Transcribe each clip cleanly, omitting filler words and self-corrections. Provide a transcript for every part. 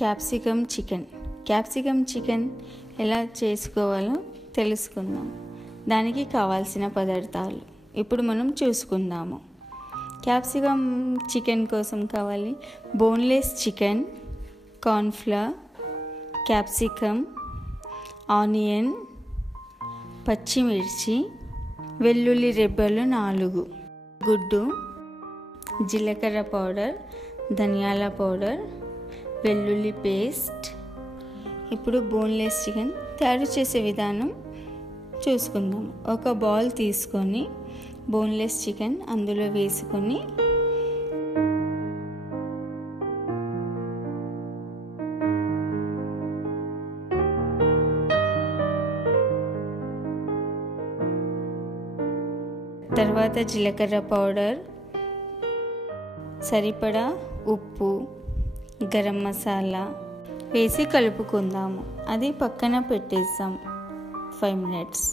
Capsicum chicken ఎలా చేసుకోవాలో తెలుసుకుందాం. దానికి కావాల్సిన పదార్థాలు ఇప్పుడు మనం చూసుకుందాము. క్యాప్సికమ్ చికెన్ కోసం కావాలి boneless chicken, cornflour, capsicum, onion, పచ్చిమిర్చి, వెల్లుల్లి రెబ్బలు 4, గుడ్డు, జీలకర్ర పౌడర్, ధనియాల పౌడర్, వెల్లుల్లి పేస్ట్. ఇప్పుడు బోన్లెస్ చికెన్ తయారు చేసే విధానం చూసుకుందాం. ఒక బౌల్ తీసుకొని బోన్లెస్ చికెన్ అందులో వేసుకొని తర్వాత జీలకర్ర పౌడర్, సరిపడా ఉప్పు, గరం మసాలా వేసి కలుపుకుందాము. అది పక్కన పెట్టేద్దాం 5 minutes.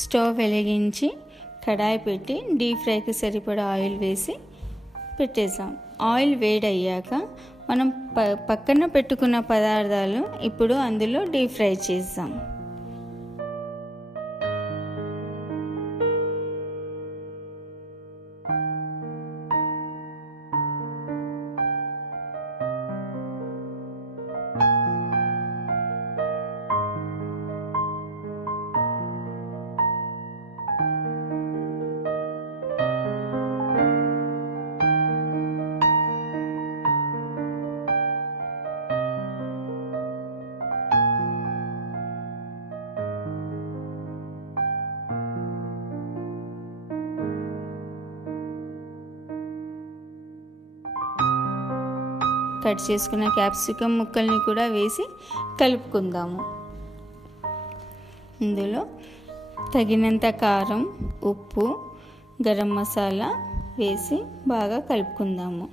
స్టవ్ వెలిగించి కడాయి పెట్టి డీప్ ఫ్రైకి సరిపడా ఆయిల్ వేసి పెట్టేసాం. ఆయిల్ వేడయ్యాక మనం పక్కన పెట్టుకున్న పదార్థాలు ఇప్పుడు అందులో డీప్ ఫ్రై చేద్దాం. కట్ చేసుకున్న క్యాప్సికమ్ ముక్కల్ని కూడా వేసి కలుపుకుందాము. ఇందులో తగినంత కారం, ఉప్పు, గరం మసాలా వేసి బాగా కలుపుకుందాము.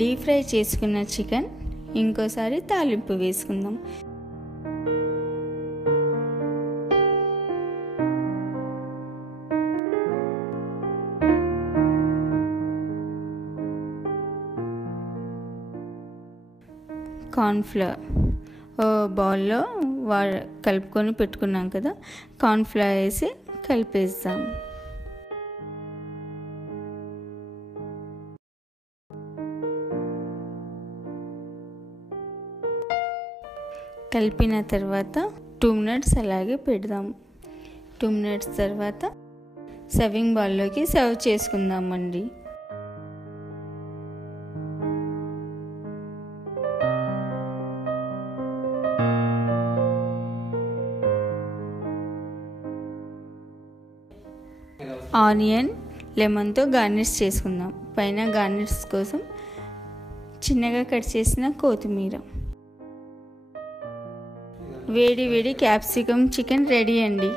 డీప్ ఫ్రై చేసుకున్న చికెన్ ఇంకోసారి తాలింపు వేసుకుందాం. కార్న్ఫ్లవర్ బౌల్లో కలుపుకొని పెట్టుకున్నాం కదా, కార్న్ఫ్లవర్ వేసి కలిపేద్దాం. కలిపిన తర్వాత 2 minutes అలాగే పెడదాం. 2 minutes తర్వాత సర్వింగ్ బౌల్లోకి సర్వ్ చేసుకుందామండి. ఆనియన్, లెమన్తో గార్నిష్ చేసుకుందాం. పైన గార్నిష్ కోసం చిన్నగా కట్ చేసిన కొత్తిమీర. వేడి వేడి క్యాప్సికమ్ చికెన్ రెడీ అండి.